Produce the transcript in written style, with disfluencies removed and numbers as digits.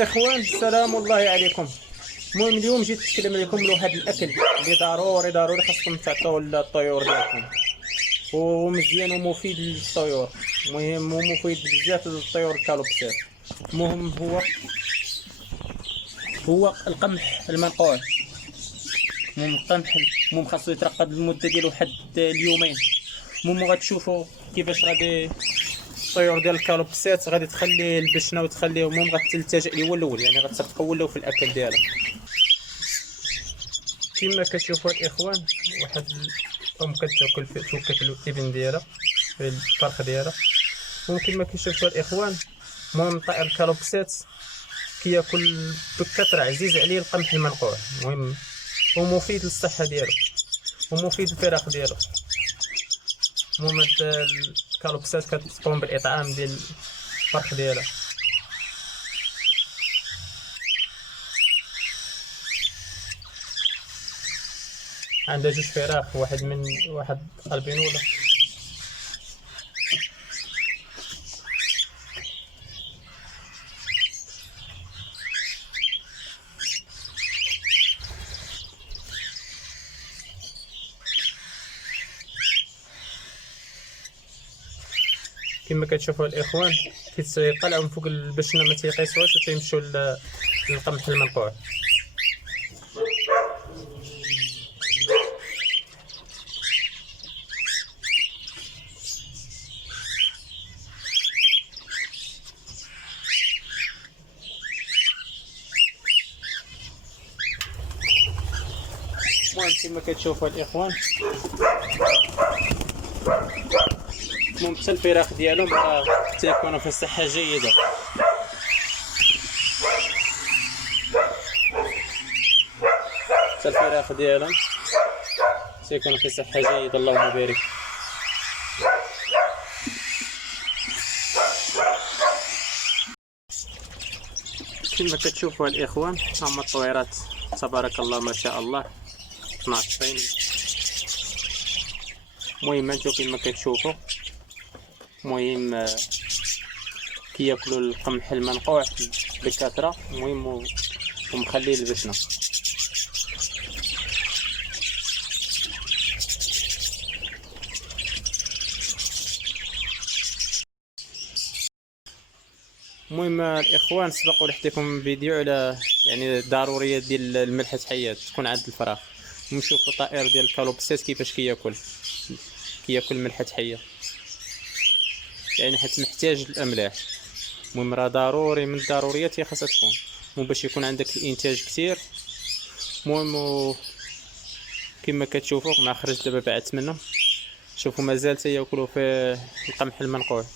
الاخوان السلام الله عليكم. المهم اليوم جيت نتكلم عليكم على واحد الاكل اللي ضروري خاصكم تعطيوه للطيور ديالكم، ومزيان ومفيد للطيور. المهم ومفيد بزاف للطيور الكالوبسات. المهم هو القمح المنقوع. المهم خاصو يترقد المده ديالو واحد اليومين. المهم غتشوفوا كيفاش غادي الطيور ديال الكالوبسات غادي تخلي البشنه وتخليه. المهم غتلتجئ ليه هو الاول، يعني غتصيفط هو الاول في الاكل ديالها. كما كتشوفوا الاخوان، واحد الام كتاكل في توكه الابن ديالها في الفرخ ديالها. وكما كتشوفوا الاخوان، المهم طائر الكالوبسات كياكل بكثره، عزيز عليه القمح المنقوع. المهم ومفيد للصحه ديالو ومفيد للفراخ ديالو. المهم هاد الكالوبسات كتقوم بالاطعام ديال الفرخ ديالها. عندها جوج فراخ، واحد البينوله. كما كتشوفوا الاخوان، كيطلعوا من فوق البشنه ما تيقيسوهاش وتيمشيو للقمح المنقوع. المهم كما كتشوفوا الاخوان، المهم حتى الفراخ ديالهم تيكونوا في صحه جيده. حتى الفراخ ديالهم تيكونوا في صحه جيده، اللهم بارك. كما كتشوفوا الاخوان، هما الطويرات تبارك الله ما شاء الله ناقصين. المهم انتو كما كتشوفوا، المهم كياكلوا القمح المنقوع بكثره. المهم ومخلي البشنه. المهم الاخوان، سبق ولحتكم فيديو على يعني الضروريه ديال الملح حيات تكون عند الفراخ. نشوفوا الطائر ديال الكالوبسات كيفاش كياكل ملح حيه، يعني حيت محتاج الاملاح. المهم راه ضروري من الضروريات هي خاصها تكون، باش يكون عندك الانتاج كثير. المهم كما كتشوفوا مع خرج دابا بعثت منهم، شوفوا مازال تياكلوا في القمح المنقوع.